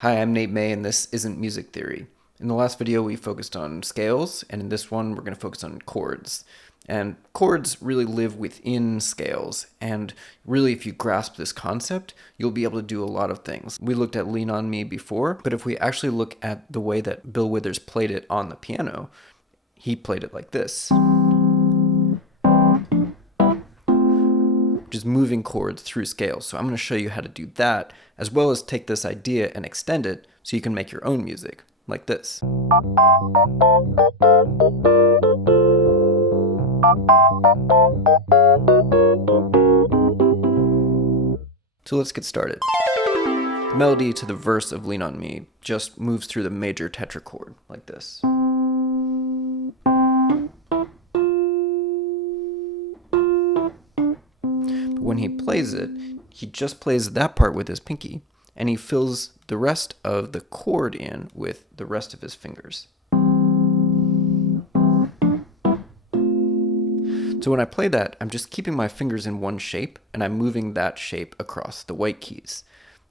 Hi, I'm Nate May, and this isn't music theory. In the last video, we focused on scales, and in this one, we're going to focus on chords. And chords really live within scales, and really, if you grasp this concept, you'll be able to do a lot of things. We looked at Lean On Me before, but if we actually look at the way that Bill Withers played it on the piano, he played it like this. Just moving chords through scales. So I'm going to show you how to do that, as well as take this idea and extend it so you can make your own music, like this. So let's get started. The melody to the verse of Lean On Me just moves through the major tetrachord, like this. When he plays it, he just plays that part with his pinky, and he fills the rest of the chord in with the rest of his fingers. So when I play that, I'm just keeping my fingers in one shape, and I'm moving that shape across the white keys.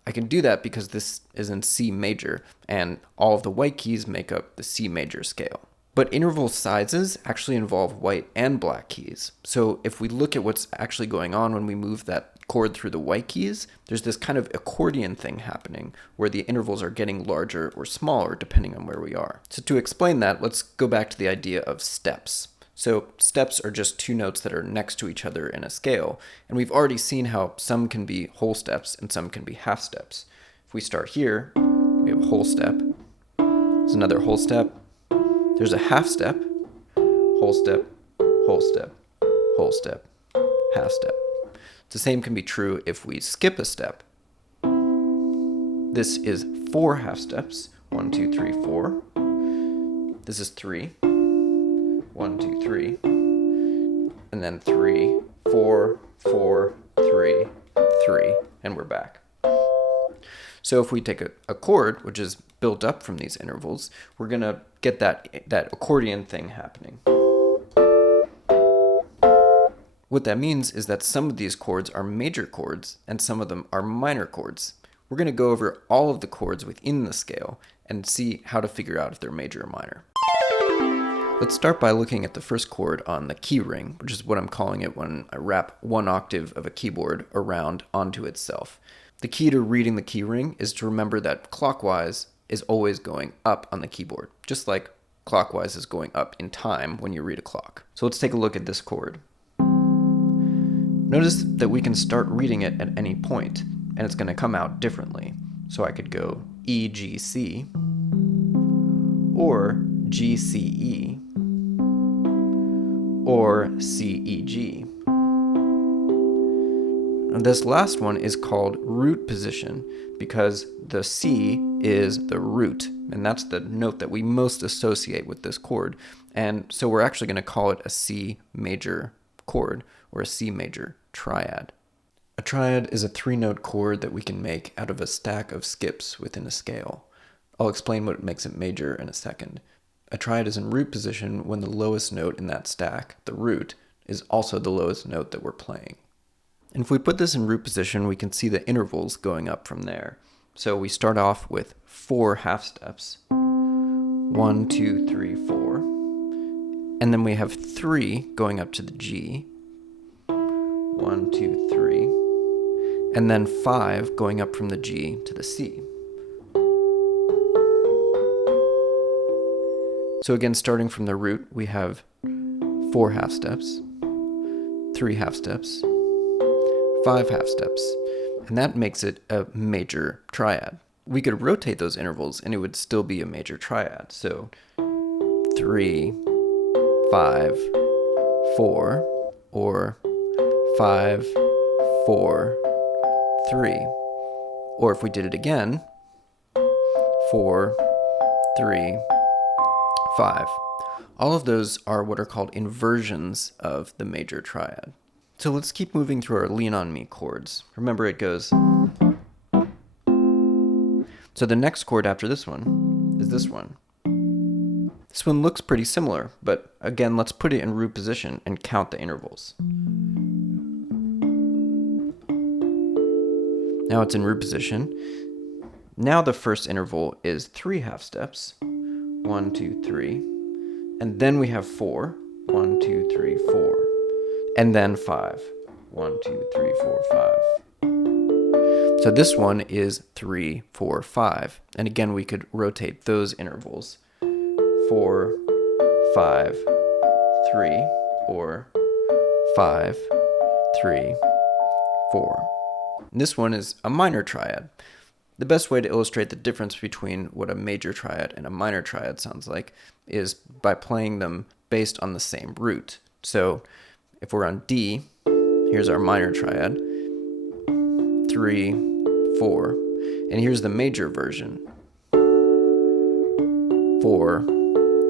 I can do that because this is in C major, and all of the white keys make up the C major scale. But interval sizes actually involve white and black keys. So if we look at what's actually going on when we move that chord through the white keys, there's this kind of accordion thing happening where the intervals are getting larger or smaller depending on where we are. So to explain that, let's go back to the idea of steps. So steps are just two notes that are next to each other in a scale, and we've already seen how some can be whole steps and some can be half steps. If we start here, we have a whole step, there's another whole step, there's a half step, whole step, whole step, whole step, half step. The same can be true if we skip a step. This is 4 half steps, 1, 2, 3, 4. This is 3, 1, 2, 3, and then 3, 4, 4, 3, 3, and we're back. So if we take a chord, which is built up from these intervals, we're going to get that accordion thing happening. What that means is that some of these chords are major chords and some of them are minor chords. We're going to go over all of the chords within the scale and see how to figure out if they're major or minor. Let's start by looking at the first chord on the key ring, which is what I'm calling it when I wrap one octave of a keyboard around onto itself. The key to reading the key ring is to remember that clockwise is always going up on the keyboard, just like clockwise is going up in time when you read a clock. So let's take a look at this chord. Notice that we can start reading it at any point, and it's going to come out differently. So I could go E, G, C, or G, C, E, or C, E, G. And this last one is called root position because the C is the root, and that's the note that we most associate with this chord. And so we're actually going to call it a C major chord or a C major triad. A triad is a 3-note chord that we can make out of a stack of skips within a scale. I'll explain what makes it major in a second. A triad is in root position when the lowest note in that stack, the root, is also the lowest note that we're playing. And if we put this in root position, we can see the intervals going up from there. So we start off with 4 half steps. 1, 2, 3, 4. And then we have 3 going up to the G. 1, 2, 3. And then 5 going up from the G to the C. So again, starting from the root, we have 4 half steps, 3 half steps, 5 half steps, and that makes it a major triad. We could rotate those intervals and it would still be a major triad. So 3, 5, 4, or 5, 4, 3. Or if we did it again, 4, 3, 5. All of those are what are called inversions of the major triad. So let's keep moving through our Lean On Me chords. Remember it goes. So the next chord after this one is this one. This one looks pretty similar, but again, let's put it in root position and count the intervals. Now it's in root position. Now the first interval is 3 half steps. 1, 2, 3. And then we have 4. 1, 2, 3, 4. And then 5. 1, 2, 3, 4, 5. So this one is 3, 4, 5. And again, we could rotate those intervals. 4, 5, 3, or 5, 3, 4. And this one is a minor triad. The best way to illustrate the difference between what a major triad and a minor triad sounds like is by playing them based on the same root. So if we're on D, here's our minor triad, 3, 4, and here's the major version, 4,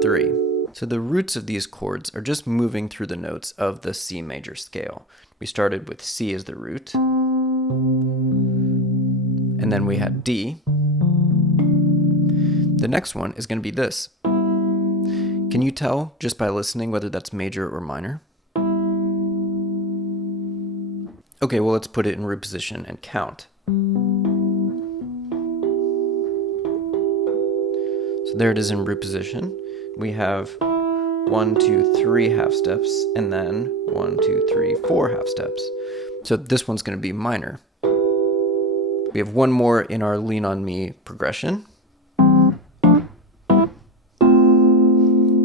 3. So the roots of these chords are just moving through the notes of the C major scale. We started with C as the root, and then we had D. The next one is going to be this. Can you tell just by listening whether that's major or minor? Okay, well, let's put it in root position and count. So there it is in root position. We have 1, 2, 3 half steps, and then 1, 2, 3, 4 half steps. So this one's going to be minor. We have one more in our Lean on Me progression.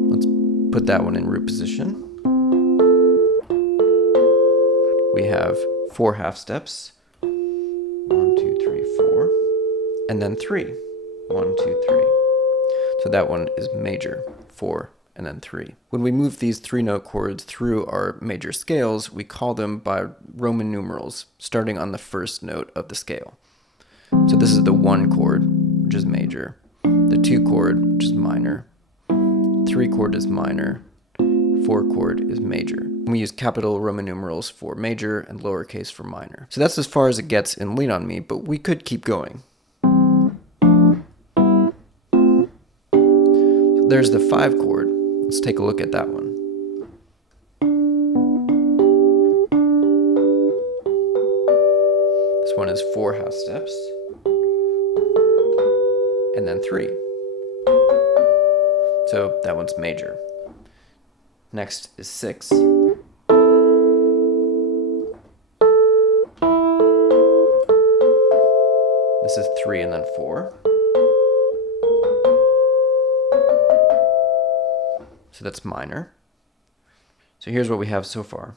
Let's put that one in root position. We have 4 half steps. 1, 2, 3, 4. And then 3. 1, 2, 3. So that one is major, 4, and then 3. When we move these 3-note chords through our major scales, we call them by Roman numerals, starting on the first note of the scale. So this is the 1 chord, which is major, the 2 chord, which is minor, 3 chord is minor, 4 chord is major. We use capital Roman numerals for major and lowercase for minor. So that's as far as it gets in Lean on Me, but we could keep going. So there's the 5 chord. Let's take a look at that one. This one is 4 half steps, and then 3. So that one's major. Next is 6. This is 3 and then 4. So that's minor. So here's what we have so far.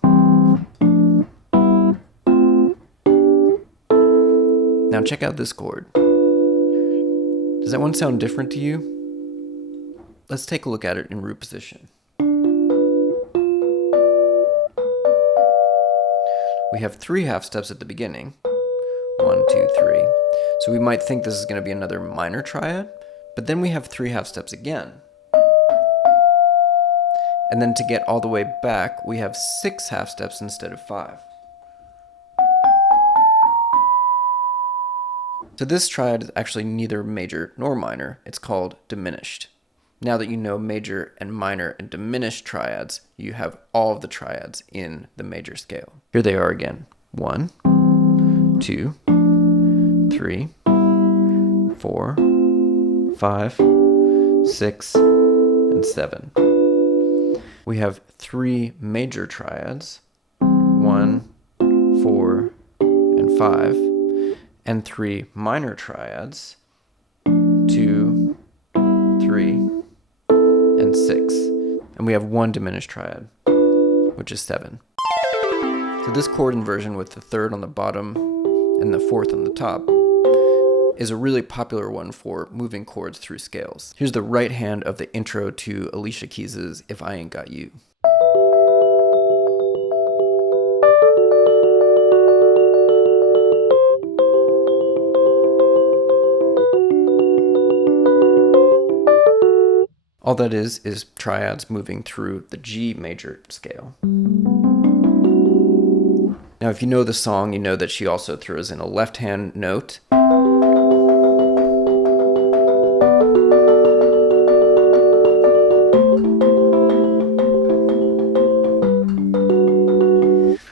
Now check out this chord. Does that one sound different to you? Let's take a look at it in root position. We have 3 half steps at the beginning. 1, 2, 3. So we might think this is going to be another minor triad, but then we have 3 half steps again. And then to get all the way back, we have 6 half steps instead of 5. So this triad is actually neither major nor minor. It's called diminished. Now that you know major and minor and diminished triads, you have all of the triads in the major scale. Here they are again. 1, 2, 3, 4, 5, 6, and 7. We have 3 major triads, 1, 4, and 5, and 3 minor triads, 2, 3, and 6. And we have 1 diminished triad, which is 7. So this chord inversion with the 3rd on the bottom and the 4th on the top is a really popular one for moving chords through scales. Here's the right hand of the intro to Alicia Keys's If I Ain't Got You. All that is triads moving through the G major scale. Now, if you know the song, you know that she also throws in a left-hand note.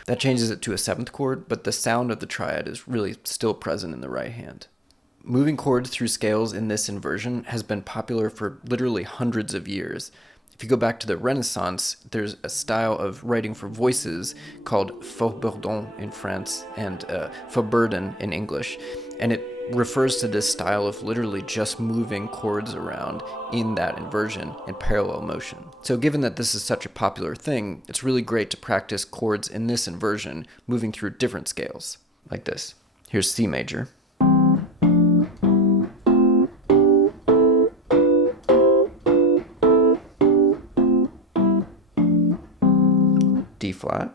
That changes it to a 7th chord, but the sound of the triad is really still present in the right hand. Moving chords through scales in this inversion has been popular for literally hundreds of years. If you go back to the Renaissance, there's a style of writing for voices called faux-bourdon in France and faux-bourdon in English, and it refers to this style of literally just moving chords around in that inversion in parallel motion. So given that this is such a popular thing, it's really great to practice chords in this inversion, moving through different scales, like this. Here's C major. D flat,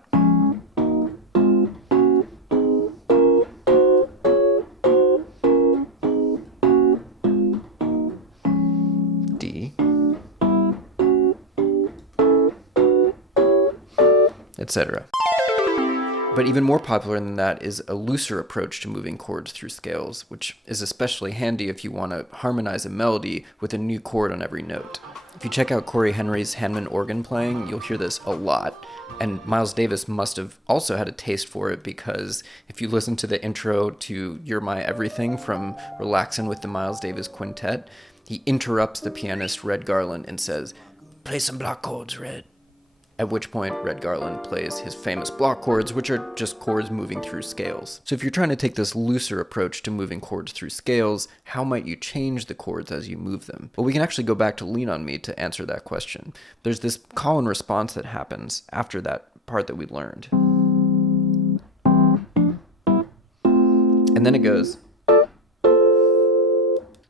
D, etc. But even more popular than that is a looser approach to moving chords through scales, which is especially handy if you want to harmonize a melody with a new chord on every note. If you check out Corey Henry's Handman organ playing, you'll hear this a lot. And Miles Davis must have also had a taste for it, because if you listen to the intro to You're My Everything from Relaxin' with the Miles Davis Quintet, he interrupts the pianist Red Garland and says, "Play some block chords, Red." At which point Red Garland plays his famous block chords, which are just chords moving through scales. So if you're trying to take this looser approach to moving chords through scales, how might you change the chords as you move them? Well, we can actually go back to Lean on Me to answer that question. There's this call and response that happens after that part that we learned. And then it goes.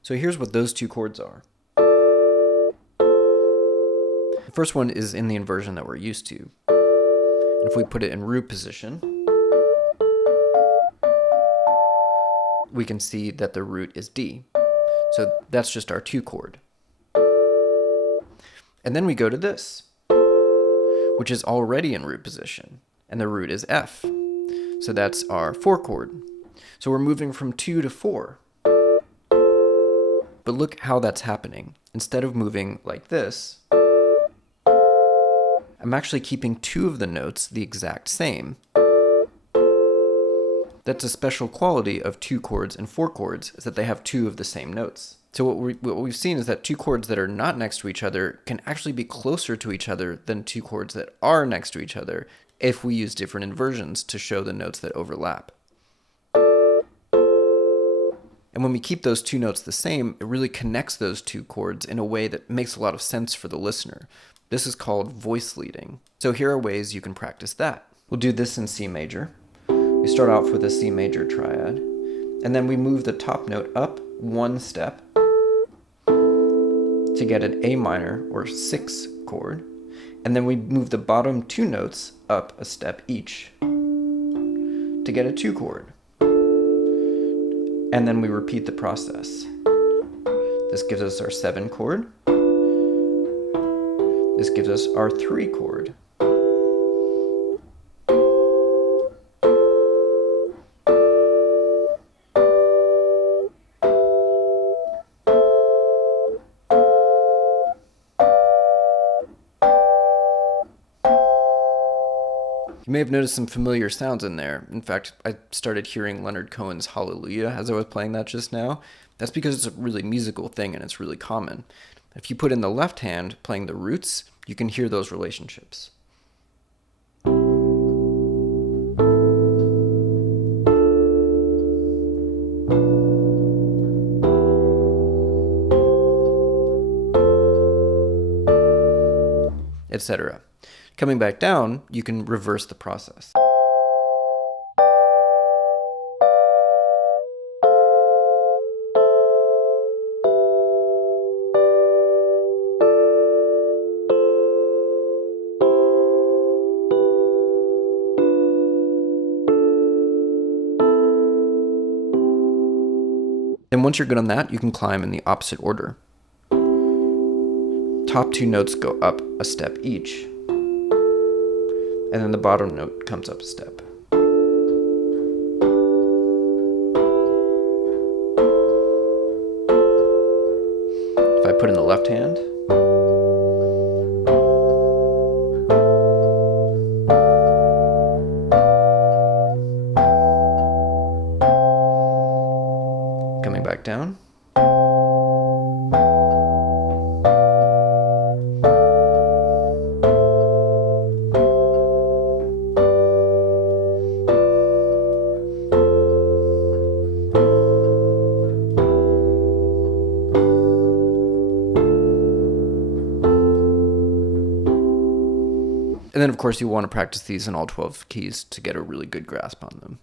So here's what those two chords are. The first one is in the inversion that we're used to. And if we put it in root position, we can see that the root is D. So that's just our 2 chord. And then we go to this, which is already in root position, and the root is F. So that's our 4 chord. So we're moving from 2 to 4. But look how that's happening. Instead of moving like this, I'm actually keeping 2 of the notes the exact same. That's a special quality of 2 chords and 4 chords, is that they have 2 of the same notes. So what we've seen is that 2 chords that are not next to each other can actually be closer to each other than 2 chords that are next to each other if we use different inversions to show the notes that overlap. And when we keep those 2 notes the same, it really connects those 2 chords in a way that makes a lot of sense for the listener. This is called voice leading. So here are ways you can practice that. We'll do this in C major. We start off with a C major triad, and then we move the top note up 1 step to get an A minor or 6 chord, and then we move the bottom 2 notes up a step each to get a 2 chord. And then we repeat the process. This gives us our 7 chord. This gives us our 3 chord. You may have noticed some familiar sounds in there. In fact, I started hearing Leonard Cohen's Hallelujah as I was playing that just now. That's because it's a really musical thing and it's really common. If you put in the left hand playing the roots, you can hear those relationships. Etc. Coming back down, you can reverse the process. Then once you're good on that, you can climb in the opposite order. Top 2 notes go up a step each, and then the bottom note comes up a step. If I put in the left hand, coming back down. And then, of course, you'll want to practice these in all 12 keys to get a really good grasp on them.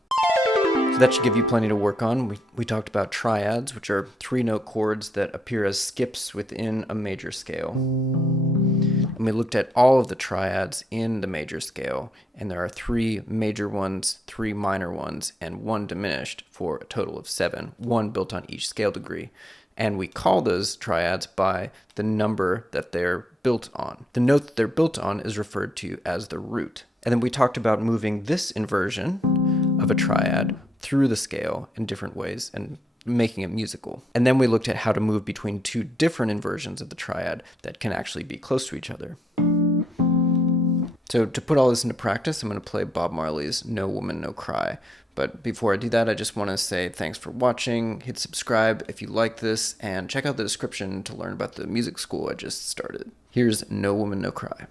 So that should give you plenty to work on. We talked about triads, which are 3-note chords that appear as skips within a major scale. And we looked at all of the triads in the major scale, and there are 3 major ones, 3 minor ones, and 1 diminished for a total of 7, 1 built on each scale degree. And we call those triads by the number that they're built on. The note that they're built on is referred to as the root. And then we talked about moving this inversion of a triad through the scale in different ways and making it musical. And then we looked at how to move between 2 different inversions of the triad that can actually be close to each other. So to put all this into practice, I'm going to play Bob Marley's No Woman, No Cry. But before I do that, I just want to say thanks for watching, hit subscribe if you like this, and check out the description to learn about the music school I just started. Here's No Woman, No Cry.